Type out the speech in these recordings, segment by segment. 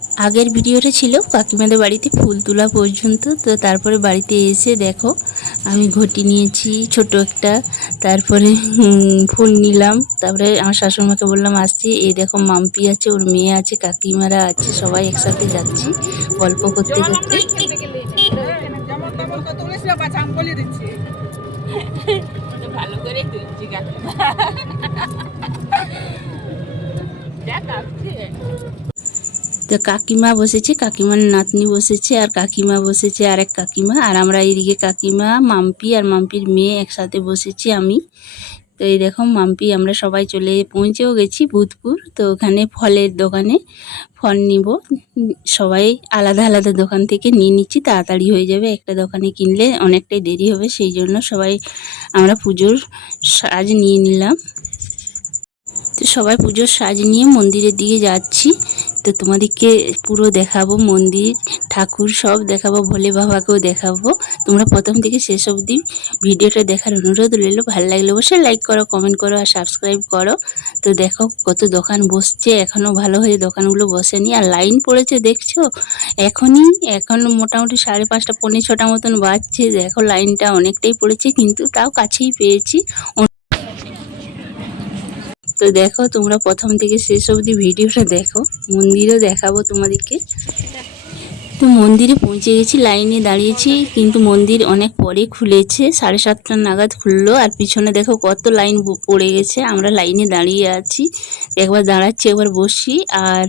আগের ভিডিওটা ছিল কাকিমাদের বাড়িতে ফুল তোলা পর্যন্ত। তো তারপরে বাড়িতে এসে দেখো আমি ঘটি নিয়েছি ছোট একটা, তারপরে ফুল নিলাম। তারপরে আমার শাশুড়িমাকে বললাম আসছি, এই দেখো মাম্পি আছে, ওর মেয়ে আছে, কাকিমারা আছে, সবাই একসাথে যাচ্ছি গল্প করতে করতে। ভালো করে তো কাকিমা বসেছে, কাকিমার নাতনি বসেছে, আর কাকিমা বসেছে আর এক কাকিমা, আর আমরা এইদিকে কাকিমা, মাম্পি আর মাম্পির মেয়ে একসাথে বসেছি আমি। তো এই দেখো মাম্পি আমরা সবাই পৌঁছেও গেছি ভূতপুর। তো ওখানে ফলের দোকানে ফল নিব, সবাই আলাদা আলাদা দোকান থেকে নিয়ে নিচ্ছি, তাড়াতাড়ি হয়ে যাবে, একটা দোকানে কিনলে অনেকটাই দেরি হবে, সেই জন্য সবাই আমরা পুজোর সাজ নিয়ে নিলাম। তো সবাই পুজোর সাজ নিয়ে মন্দিরের দিকে যাচ্ছি। তো তোমাদেরকে পুরো দেখাবো, মন্দির ঠাকুর সব দেখাবো, ভোলে বাবাকেও দেখাবো। তোমরা প্রথম থেকে শেষ অবধি ভিডিওটা দেখার অনুরোধ রইল। ভালো লাগলে অবশ্যই লাইক করো, কমেন্ট করো আর সাবস্ক্রাইব করো। তো দেখো কত দোকান বসছে, এখনও ভালো হয়ে দোকানগুলো বসেনি, আর লাইন পড়েছে দেখছো। এখন মোটামুটি 5:30 পৌনে 6টা মতন বাজছে। দেখো লাইনটা অনেকটাই পড়েছে, কিন্তু তাও কাছেই পেয়েছি। তো দেখো তোমরা প্রথম থেকে শেষ অবধি ভিডিওটা দেখো, মন্দিরও দেখাবো তোমাদেরকে। তো মন্দিরে পৌঁছে গেছি, লাইনে দাঁড়িয়েছি, কিন্তু মন্দির অনেক পরে খুলেছে, 7:30 নাগাদ খুললো। আর পিছনে দেখো কত লাইন পড়ে গেছে, আমরা লাইনে দাঁড়িয়ে আছি, একবার দাঁড়াচ্ছি একবার বসি। আর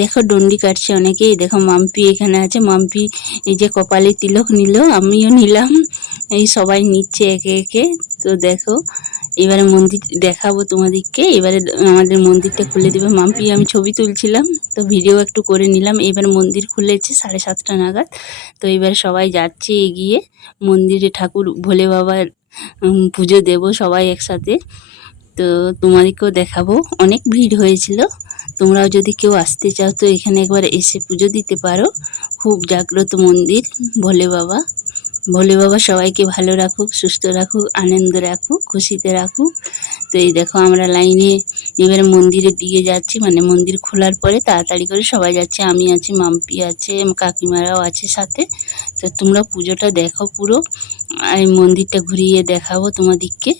দেখো ডন্ডি কাটছে অনেকেই। দেখো মাম্পি এখানে আছে, মাম্পি এই যে কপালে তিলক নিল, আমিও নিলাম, এই সবাই নিচ্ছে একে একে। তো দেখো এবারে মন্দির দেখাবো তোমাদেরকে। এবারে আমাদের মন্দিরটা খুলে দেবে মাম্পি, আমি ছবি তুলছিলাম তো ভিডিও একটু করে নিলাম। এবার মন্দির খুলেছে 7:30 নাগাদ। তো এবার সবাই যাচ্ছে এগিয়ে মন্দিরে, ঠাকুর ভোলে বাবার পুজো দেব সবাই একসাথে। তো তোমাদেরকেও দেখাবো, অনেক ভিড় হয়েছিল। তোমরাও যদি কেউ আসতে চাও তো এখানে একবার এসে পুজো দিতে পারো। খুব জাগ্রত মন্দির ভোলে বাবা। ভোলে বাবা সবাইকে ভালো রাখুক, সুস্থ রাখুক, আনন্দ রাখুক, খুশিতে রাখুক। তো এই দেখো আমরা লাইনে এবারে মন্দিরের দিকে যাচ্ছি, মানে মন্দির খোলার পরে তাড়াতাড়ি করে সবাই যাচ্ছে, আমি আছি, মাম্পি আছে, কাকিমারাও আছে সাথে। তো তোমরা পুজোটা দেখো পুরো, আর এই মন্দিরটা ঘুরিয়ে দেখাবো তোমাদেরকে।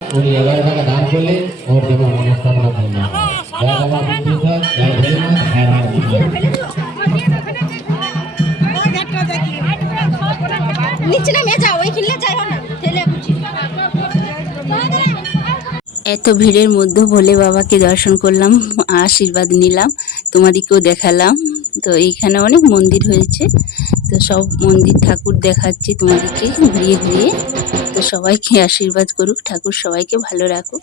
উনি 11 টাকা দান করলে ওর যেমন মনস্কামনা পূর্ণ হয়। জয় বাবা বিষ্ণুধর, জয় ভোলেনাথ, হ্যাঁ হ্যাঁ এত ভিড়ের মধ্যে ভোলে বাবাকে দর্শন করলাম, আশীর্বাদ নিলাম, তোমাদেরকেও দেখালাম। তো এইখানে অনেক মন্দির হয়েছে, তো সব মন্দির ঠাকুর দেখাচ্ছি তোমাদেরকে ঘুরিয়ে ঘুরিয়ে। তো সবাইকে আশীর্বাদ করুক ঠাকুর, সবাইকে ভালো রাখুক।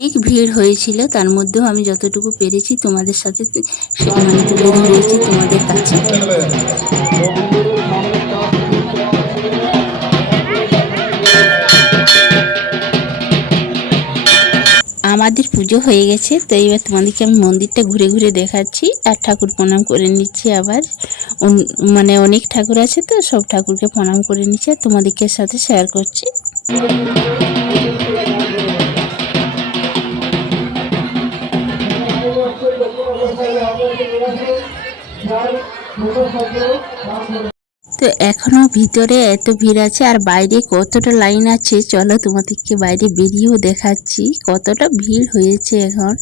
অনেক ভিড় হয়েছিল, তার মধ্যেও আমি যতটুকু পেরেছি তোমাদের সাথে মানে তুলে ধরেছি তোমাদের কাছে। আমাদের পুজো হয়ে গেছে, তো এবার তোমাদেরকে আমি মন্দিরটা ঘুরে ঘুরে দেখাচ্ছি আর ঠাকুর প্রণাম করে নিচ্ছি। আবার মানে অনেক ঠাকুর আছে, তো সব ঠাকুরকে প্রণাম করে নিচ্ছি আর তোমাদেরকে সাথে শেয়ার করছি। তো এখনো ভিতরে এত ভিড় আছে, আর বাইরে কতটা লাইন আছে চলো তোমাদেরকে বাইরে বেরিয়েও দেখাচ্ছি কতটা ভিড় হয়েছে এখন।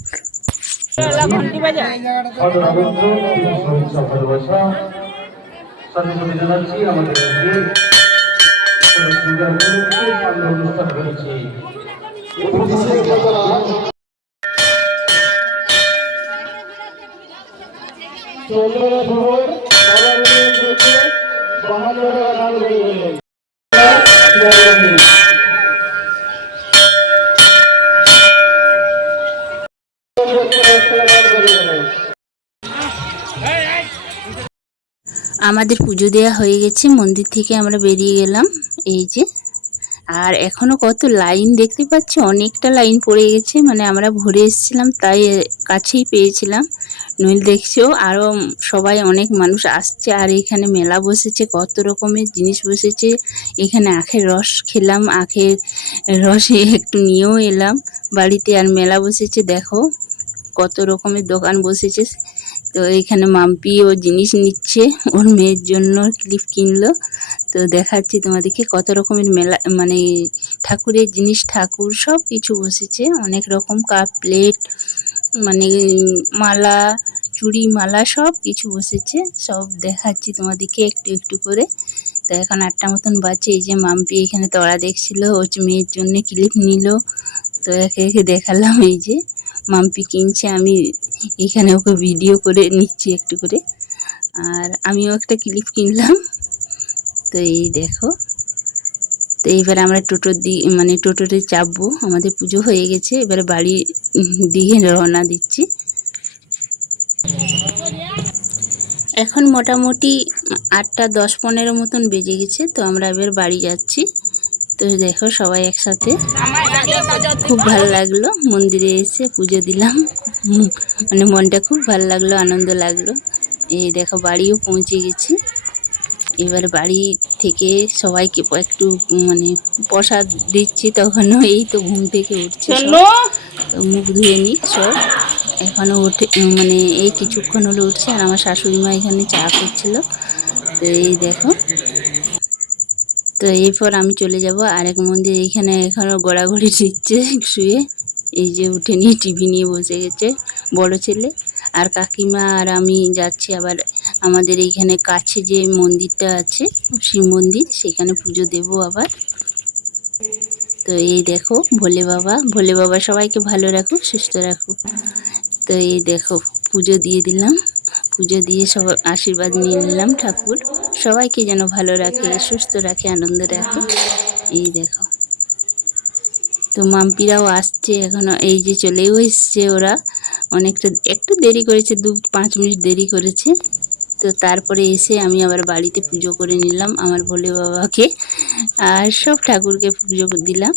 আমাদের পুজো দেওয়া হয়ে গেছে, মন্দির থেকে আমরা বেরিয়ে গেলাম। এই যে, আর এখনো কত লাইন দেখতে পাচ্ছি, অনেকটা লাইন পড়ে গেছে, মানে আমরা ভোরে এসেছিলাম তাই কাছেই পেয়েছিলাম, নইলে দেখছো আরও সবাই অনেক মানুষ আসছে। আর এখানে মেলা বসেছে, কত রকমের জিনিস বসেছে। এখানে আখের রস খেলাম, আখের রসে একটু নিয়েও এলাম বাড়িতে। আর মেলা বসেছে, দেখো কত রকমের দোকান বসেছে। তো এখানে মাম্পি ও জিনিস নিচ্ছে, ওর মেয়ের জন্য ক্লিপ কিনলো। তো দেখাচ্ছি তোমাদেরকে কত রকমের মেলা, মানে ঠাকুরের জিনিস, ঠাকুর সব কিছু বসেছে, অনেক রকম কাপ প্লেট, মানে মালা, চুড়ি মালা সব কিছু বসেছে। সব দেখাচ্ছি তোমাদেরকে একটু একটু করে। তো এখন 8টা মতন বাজছে। এই যে মাম্পি এখানে তড়া দেখছিল, ওর মেয়ের জন্য ক্লিপ নিল। তো একে একে দেখালাম। এই যে মাম্পি কিনছে, আমি এখানে ওকে ভিডিও করে নিচ্ছি একটু করে। আর আমিও একটা ক্লিপ কিনলাম। তো এই দেখো, তো এইবার আমরা টোটোতে চাপবো, আমাদের পুজো হয়ে গেছে, এবারে বাড়ি দিয়ে রওনা দিচ্ছি। এখন মোটামুটি 8টা 10-15 মতন বেজে গেছে। তো আমরা এবার বাড়ি যাচ্ছি। তো দেখো সবাই একসাথে, খুব ভালো লাগলো মন্দিরে এসে পুজো দিলাম, মানে মনটা খুব ভালো লাগলো, আনন্দ লাগলো। এই দেখো বাড়িও পৌঁছে গেছি। এবার বাড়ি থেকে সবাইকে একটু মানে প্রসাদ দিচ্ছি, তখনও এই তো ঘুম থেকে উঠছে সব। তো মুখ ধুয়ে নিক সব, এখনও ওঠে, মানে এই কিছুক্ষণ হলো উঠছে। আর আমার শাশুড়ি মা এখানে চা করছিল। তো এই দেখো, তো এরপর আমি চলে যাব আরেক মন্দির। এইখানে এখনও গড়াগড়ি দিচ্ছে শুয়ে। এই যে উঠে নিয়ে টিভি নিয়ে বসে গেছে বড় ছেলে। আর কাকিমা আর আমি যাচ্ছি আবার আমাদের এইখানে কাছে যে মন্দিরটা আছে, শিব মন্দির, সেখানে পুজো দেব আবার। তো এই দেখো ভোলে বাবা সবাইকে ভালো রাখুক, সুস্থ রাখুক। তো এই দেখো পুজো দিয়ে দিলাম, পুজো দিয়ে সবাই আশীর্বাদ নিয়ে নিলাম। ঠাকুর সবাইকে যেন ভালো রাখে, সুস্থ রাখে, আনন্দ রাখে। এই দেখো, তো মাম্পিরাও আসছে এখনো, এই যে চলেও এসছে ওরা। অনেকটা একটু দেরি করেছে, 2-5 মিনিট দেরি করেছে। তো তারপরে এসে আমি আবার বাড়িতে পুজো করে নিলাম আমার ভোলে বাবাকে, আর সব ঠাকুরকে পুজো দিলাম।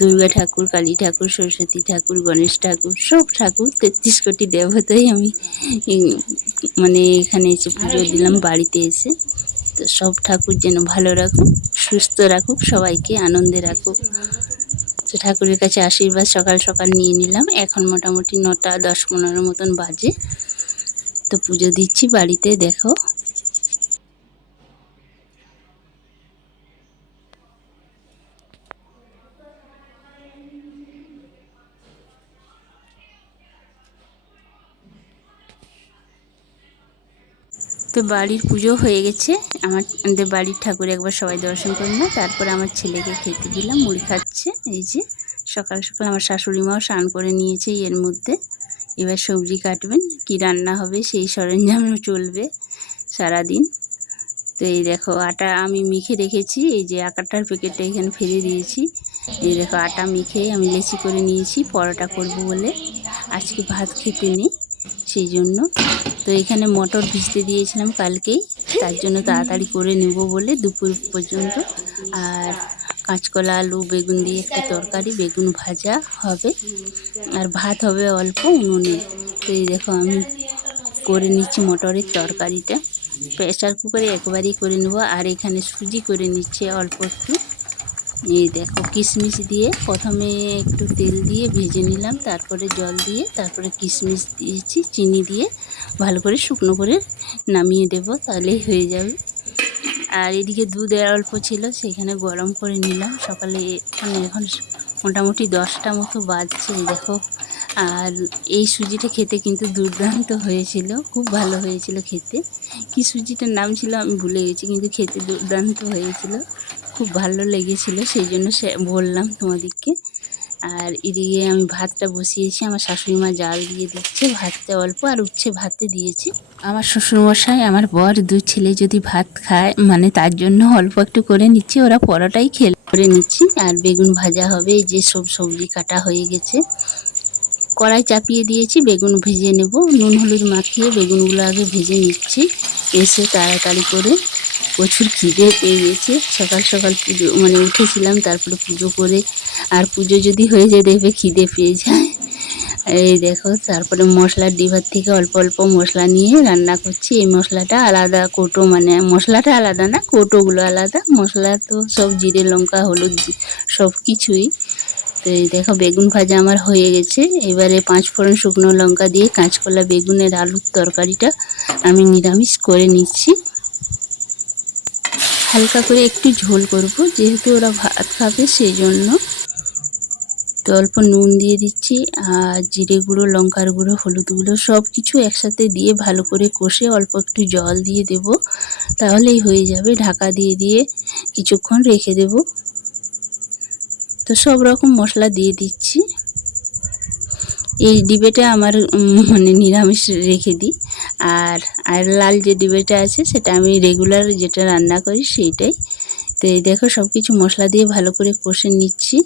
দুর্গা ঠাকুর, কালী ঠাকুর, সরস্বতী ঠাকুর, গণেশ ঠাকুর, সব ঠাকুর 33 কোটি দেবতাই আমি মানে এখানে এসে পুজো দিলাম বাড়িতে এসে। তো সব ঠাকুর যেন ভালো রাখুক, সুস্থ রাখুক, সবাইকে আনন্দে রাখুক। তো ঠাকুরের কাছে আশীর্বাদ সকাল সকাল নিয়ে নিলাম। এখন মোটামুটি 9টা 10-15 মতন বাজে। তো পুজো দিচ্ছি বাড়িতে, দেখো। তো বাড়ির পুজো হয়ে গেছে, আমাদের বাড়ির ঠাকুর একবার সবাই দর্শন করে না, তারপরে আমার ছেলেকে খেতে দিলাম, মুড়ি খাচ্ছে। এই যে সকাল সকাল আমার শাশুড়ি মাও স্নান করে নিয়েছে এর মধ্যে। এবার সবজি কাটবেন, কি রান্না হবে সেই সরঞ্জামও চলবে সারাদিন। তো এই দেখো আটা আমি মেখে রেখেছি, এই যে আটার প্যাকেটটা এখানে ফেলে দিয়েছি। এই দেখো আটা মেখে আমি লেচি করে নিয়েছি পরোটা করব বলে, আজকে ভাত খেতে নেই সেই জন্য। তো এখানে মটর ভিজতে দিয়েছিলাম কালকেই, তার জন্য তাড়াতাড়ি করে নেব বলে দুপুর পর্যন্ত। আর কাঁচকলা, আলু, বেগুন দিয়ে একটা তরকারি, বেগুন ভাজা হবে, আর ভাত হবে অল্প উনুনে। তো এই দেখো আমি করে নিচ্ছি মটরের তরকারিটা, প্রেসার কুকারে একবারই করে নেব। আর এখানে সুজি করে নিচ্ছে অল্প একটু। এই দেখো কিশমিশ দিয়ে প্রথমে একটু তেল দিয়ে ভেজে নিলাম, তারপরে জল দিয়ে, তারপরে কিশমিশ দিয়েছি, চিনি দিয়ে ভালো করে শুকনো করে নামিয়ে দেব, তাহলেই হয়ে যাবে। আর এদিকে দুধ অল্প ছিল, সেখানে গরম করে নিলাম সকালে। এখন মোটামুটি 10টা মতো বাজছে। এই দেখো, আর এই সুজিটা খেতে কিন্তু দুর্দান্ত হয়েছিল, খুব ভালো হয়েছিল খেতে। কি সুজিটার নাম ছিল আমি ভুলে গেছি, কিন্তু খেতে দুর্দান্ত হয়েছিল, খুব ভালো লেগেছিল, সেই জন্য বললাম তোমাদেরকে। আর এদিকে আমি ভাতটা বসিয়েছি, আমার শাশুড়িমা জাল দিয়ে দিচ্ছে, ভাতটা অল্প আর উচ্ছে ভাতে দিয়েছি। আমার শ্বশুরমশাই, আমার বর, 2 ছেলে যদি ভাত খায়, মানে তার জন্য অল্প একটু করে নিচ্ছি, ওরা পরোটাই করে নিচ্ছি। আর বেগুন ভাজা হবে, এই যে সব সবজি কাটা হয়ে গেছে, কড়াই চাপিয়ে দিয়েছি, বেগুন ভেজে নেব। নুন হলুদ মাখিয়ে বেগুনগুলো আগে ভেজে নিচ্ছি। এসে তাড়াতাড়ি করে প্রচুর খিদে পেয়ে গেছে। সকাল সকাল পুজো মানে উঠেছিলাম, তারপরে পুজো করে, আর পুজো যদি হয়ে যায় দেখবে খিদে পেয়ে যায়। এই দেখো, তারপরে মশলার ডিবার থেকে অল্প অল্প মশলা নিয়ে রান্না করছি। এই মশলাটা আলাদা কৌটো, মানে মশলাটা আলাদা না, কৌটোগুলো আলাদা। মশলা তো সব জিরে লঙ্কা হলুদ সব কিছুই। তো এই দেখো বেগুন ভাজা আমার হয়ে গেছে। এবারে 5 ফোড়ন শুকনো লঙ্কা দিয়ে কাঁচকলা বেগুনের আলুর তরকারিটা আমি নিরামিষ করে নিচ্ছি। হালকা করে একটু ঝোল করব, যেহেতু ওরা ভাত খাবে সেই জন্য। তো অল্প নুন দিয়ে দিচ্ছি, আর জিরে গুঁড়ো, লঙ্কার গুঁড়ো, হলুদ গুঁড়ো সব কিছু একসাথে দিয়ে ভালো করে কষে অল্প একটু জল দিয়ে দেব, তাহলেই হয়ে যাবে। ঢাকা দিয়ে দিয়ে কিছুক্ষণ রেখে দেব। তো সব রকম মশলা দিয়ে দিচ্ছি। এই ডিবেটা আমার মানে নিরামিষ রেখে দিই, আর লাল যে ডিবেটা আছে সেটা আমি রেগুলার যেটা রান্না করি সেইটাই। তো এই দেখো সব কিছু মশলা দিয়ে ভালো করে কষে নিচ্ছি।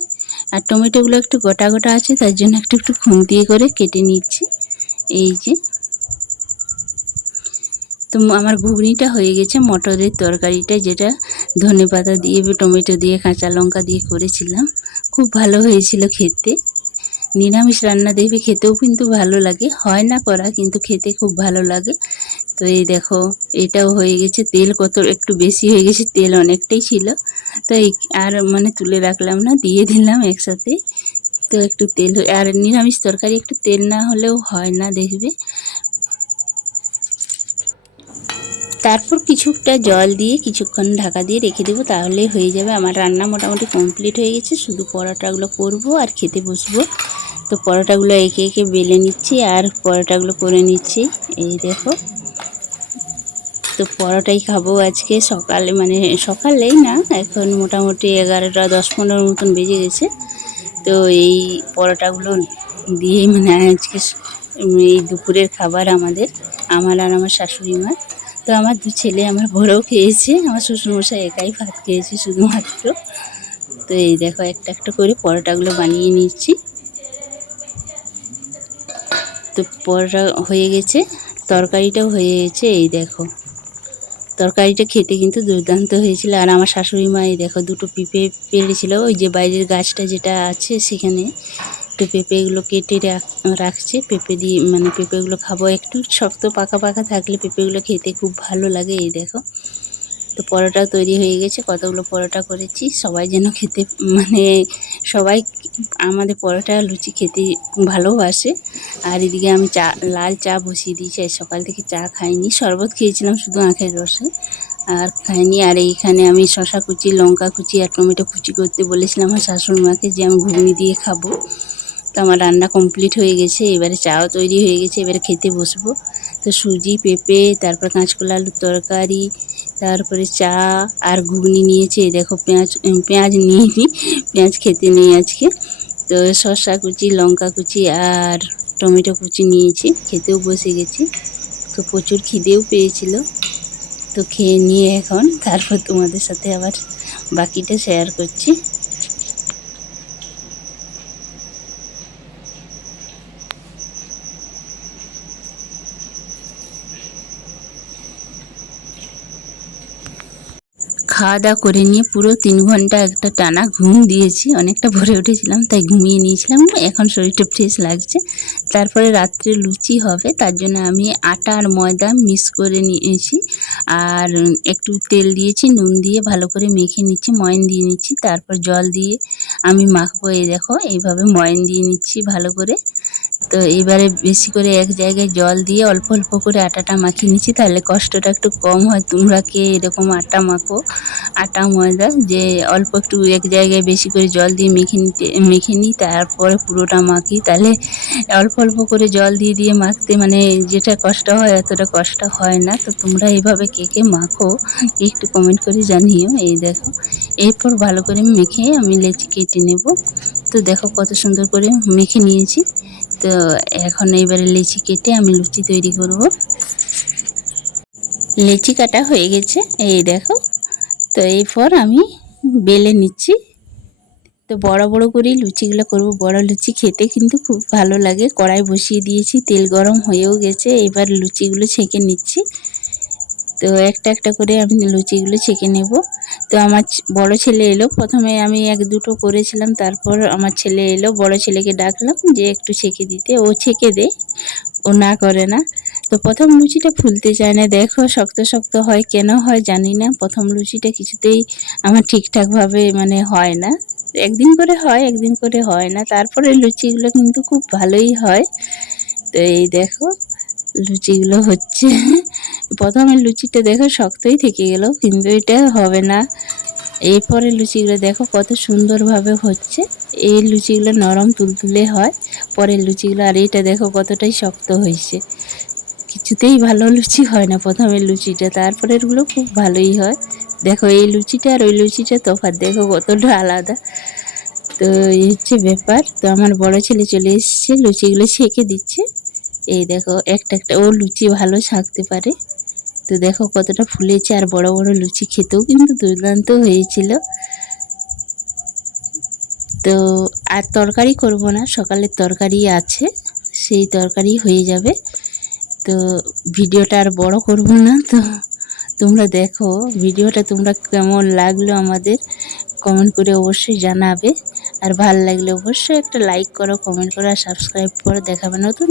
আর টমেটোগুলো একটু গোটা গোটা আছে, তার জন্য একটু একটু খুন্তি করে কেটে নিচ্ছি। এই যে, তো আমার ঘুগনিটা হয়ে গেছে। মটরের তরকারিটা যেটা ধনেপাতা দিয়ে টমেটো দিয়ে কাঁচা লঙ্কা দিয়ে করেছিলাম, খুব ভালো হয়েছিল খেতে। নিরামিষ রান্না দেখবে খেতেও কিন্তু ভালো লাগে, হয় না করা, কিন্তু খেতে খুব ভালো লাগে। তো এই দেখো এটাও হয়ে গেছে। তেল কত একটু বেশি হয়ে গেছে, তেল অনেকটাই ছিল, তো আর মানে তুলে রাখলাম না, দিয়ে দিলাম একসাথে। তো একটু তেল, আর নিরামিষ তরকারি একটু তেল না হলেও হয় না দেখবে। তারপর কিছুটা জল দিয়ে কিছুক্ষণ ঢাকা দিয়ে রেখে দেবো, তাহলেই হয়ে যাবে। আমার রান্না মোটামুটি কমপ্লিট হয়ে গেছে, শুধু পরোটাগুলো করব আর খেতে বসবো। তো পরোটাগুলো একে একে বেলে নিচ্ছি আর পরোটাগুলো করে নিচ্ছি। এই দেখো, তো পরোটাই খাবো আজকে সকালে, মানে সকালেই না, এখন মোটামুটি 11টা 10-15 মতন বেজে গেছে। তো এই পরোটাগুলো দিয়েই মানে আজকে এই দুপুরের খাবার আমাদের, আমার আর আমার শাশুড়ি মা। তো আমার 2 ছেলে, আমার বড়ও খেয়েছে, আমার শ্বশুরমশাই একাই ভাত খেয়েছে শুধুমাত্র। তো এই দেখো একটা একটা করে পরোটাগুলো বানিয়ে নিচ্ছি। তো পরোটা হয়ে গেছে, তরকারিটাও হয়ে গেছে। এই দেখো তরকারিটা খেতে কিন্তু দুর্দান্ত হয়েছিল। আর আমার শাশুড়ি মা এই দেখো 2টো পেঁপে পেড়েছিল, ওই যে বাইরের গাছটা যেটা আছে সেখানে। তো পেঁপেগুলো কেটে রাখছে। পেঁপে দিয়ে মানে পেঁপেগুলো খাবো, একটু শক্ত পাকা পাকা থাকলে পেঁপেগুলো খেতে খুব ভালো লাগে। এই দেখো, তো পরোটাও তৈরি হয়ে গেছে। কতগুলো পরোটা করেছি, সবাই যেন খেতে, মানে সবাই আমাদের পরোটা লুচি খেতে ভালোবাসে। আর এদিকে আমি লাল চা বসিয়ে দিয়েছি। সকাল থেকে চা খাইনি, শরবত খেয়েছিলাম শুধু আখের রসে, আর খাইনি। আর এইখানে আমি শসা কুচি, লঙ্কা কুচি আর টমেটো কুচি করতে বলেছিলাম আমার শাশুড়ি মাকে, যে আমি ঘুগনি দিয়ে খাবো। তো আমার রান্না কমপ্লিট হয়ে গেছে, এবারে চাও তৈরি হয়ে গেছে, এবারে খেতে বসবো। তো সুজি, পেঁপে, তারপর কাঁচকলা আলুর তরকারি, তারপরে চা আর ঘুগনি নিয়েছি। এই দেখো পেঁয়াজ নিইনি, পেঁয়াজ খেতে নেই আজকে। তো শসা কুচি, লঙ্কা কুচি আর টমেটো কুচি নিয়েছি, খেতেও বসে গেছি। তো প্রচুর খিদেও পেয়েছিল। তো খেয়ে নিয়ে এখন তারপর তোমাদের সাথে আবার বাকিটা শেয়ার করছি। খাওয়া দাওয়া করে নিয়ে পুরো 3 ঘন্টা একটা টানা ঘুম দিয়েছি, অনেকটা ভোরে উঠেছিলাম তাই ঘুমিয়ে নিয়েছিলাম। এখন শরীরটা ফ্রেশ লাগছে। তারপরে রাত্রে লুচি হবে, তার জন্য আমি আটা আর ময়দা মিক্স করে নিয়েছি, আর একটু তেল দিয়েছি, নুন দিয়ে ভালো করে মেখে নিচ্ছি, ময়ান দিয়ে নিচ্ছি। তারপর জল দিয়ে আমি মাখবো। এই দেখো এইভাবে ময়ান দিয়ে নিচ্ছি ভালো করে। তো এবারে বেশি করে এক জায়গায় জল দিয়ে অল্প অল্প করে আটাটা মাখিয়ে নিচ্ছি, তাহলে কষ্টটা একটু কম হয়। তোমরা কে এরকম আটা মাখো, আটা ময়দা, যে অল্প একটু এক জায়গায় বেশি করে জল দিয়ে মেখে নিই, তারপরে পুরোটা মাখি, তাহলে অল্প অল্প করে জল দিয়ে দিয়ে মাখতে মানে যেটা কষ্ট হয় এতটা কষ্ট হয় না। তো তোমরা এইভাবে কে কে মাখো একটু কমেন্ট করে জানিও। এই দেখো, এরপর ভালো করে মেখে আমি লেচি কেটে নেব। তো দেখো কত সুন্দর করে মেখে নিয়েছি। তো এখন এবারে লেচি কেটে আমি লুচি তৈরি করব। লেচি কাটা হয়ে গেছে, এই দেখো। তো এরপর আমি বেলে নিচ্ছি। তো বড় বড় করেই লুচিগুলো করব। বড় লুচি খেতে কিন্তু খুব ভালো লাগে। কড়াই বসিয়ে দিয়েছি, তেল গরম হয়েও গেছে, এবার লুচিগুলো ছেঁকে নিচ্ছি। তো একটা একটা করে আমি লুচিগুলো ছেঁকে নেব। তো আমার বড় ছেলে এলো, প্রথমে আমি এক দুটো করেছিলাম, তারপর আমার ছেলে এলো, বড় ছেলেকে ডাকলাম যে একটু ছেঁকে দিতে, ও ছেঁকে দেয়, ও না করে না। তো প্রথম লুচিটা ফুলতে চায় না, দেখো শক্ত শক্ত হয়, কেন হয় জানি না, প্রথম লুচিটা কিছুতেই আমার ঠিকঠাকভাবে মানে হয় না, একদিন করে হয় একদিন করে হয় না, তারপরে লুচিগুলো কিন্তু খুব ভালোই হয়। তো এই দেখো লুচিগুলো হচ্ছে প্রথমে লুচিটা দেখো শক্তই থেকে গেল, কিন্তু এটা হবে না। এরপরে লুচিগুলো দেখো কত সুন্দরভাবে হচ্ছে, এই লুচিগুলো নরম তুলতুলে হয়, পরের লুচিগুলো, আর এইটা দেখো কতটাই শক্ত হয়েছে, কিছুতেই ভালো লুচি হয় না প্রথমের লুচিটা, তারপরেরগুলো খুব ভালোই হয়। দেখো এই লুচিটা আর ওই লুচিটা তফাৎ দেখো কতটা আলাদা। তো এই হচ্ছে ব্যাপার। তো আমার বড় ছেলে চলে এসেছে, লুচিগুলো ছেঁকে দিচ্ছে। এই দেখো একটা একটা, ও লুচি ভালো ছাঁকতে পারে। তো দেখো কতটা ফুলেছে, আর বড় বড় লুচি, খেতেও কিন্তু দুর্দান্ত হয়েছিল। তো আর তরকারি করব না, সকালের তরকারি আছে, সেই তরকারি হয়ে যাবে। তো ভিডিওটা আর বড় করব না। তো তোমরা দেখো ভিডিওটা, তোমরা কেমন লাগলো আমাদের কমেন্ট করে অবশ্যই জানাবে, আর ভালো লাগলে অবশ্যই একটা লাইক করো, কমেন্ট করো, আর সাবস্ক্রাইব করো। দেখাবে নতুন